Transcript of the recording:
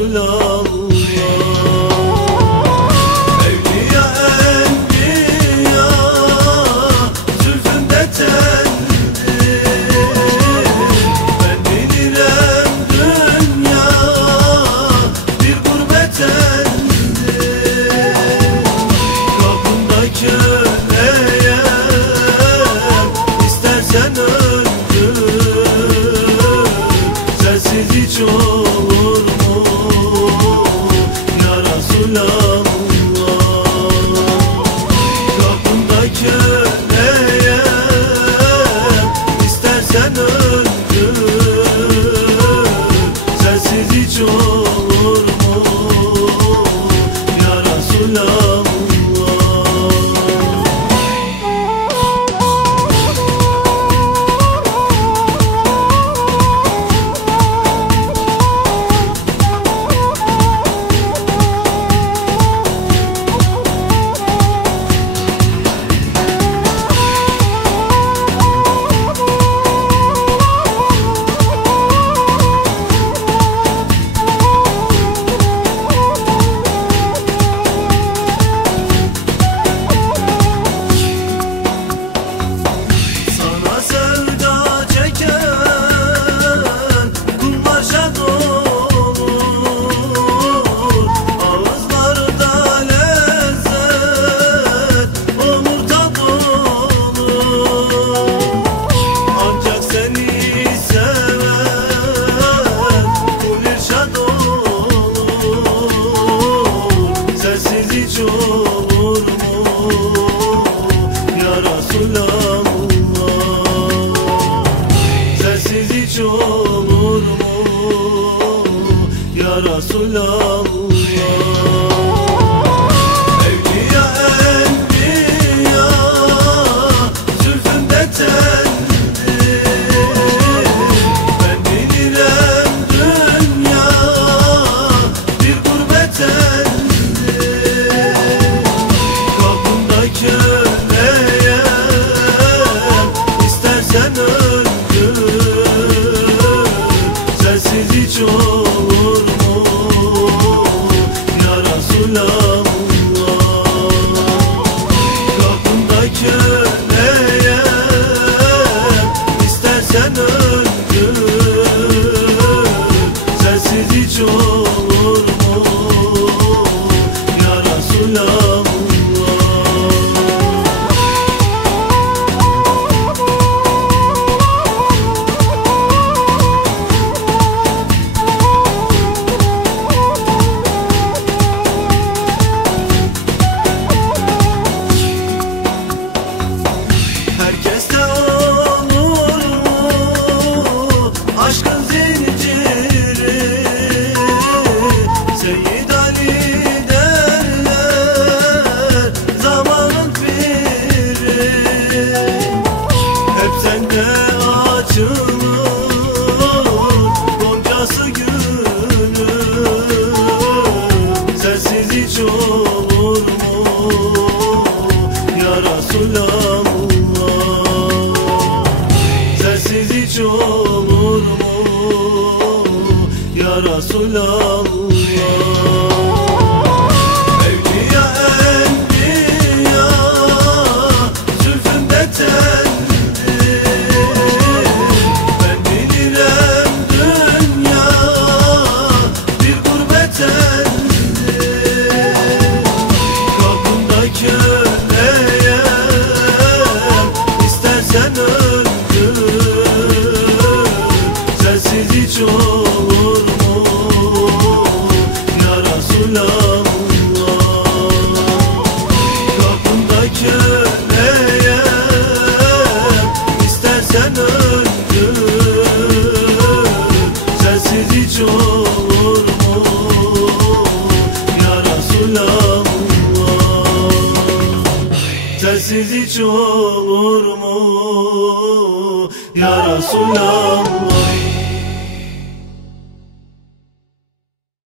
Love. Oh. ya Resulallah Evliya enbiya zülfünde telli Ben bilirim dünya bir gurbet elli Kapımda köleye istersen öl. ne acılır Goncası gülüm Sensiz hiç olur mu? Ya Resulallah hiç olur mu? Ya Resulallah sensiz hiç olur mu? Ya Resulallah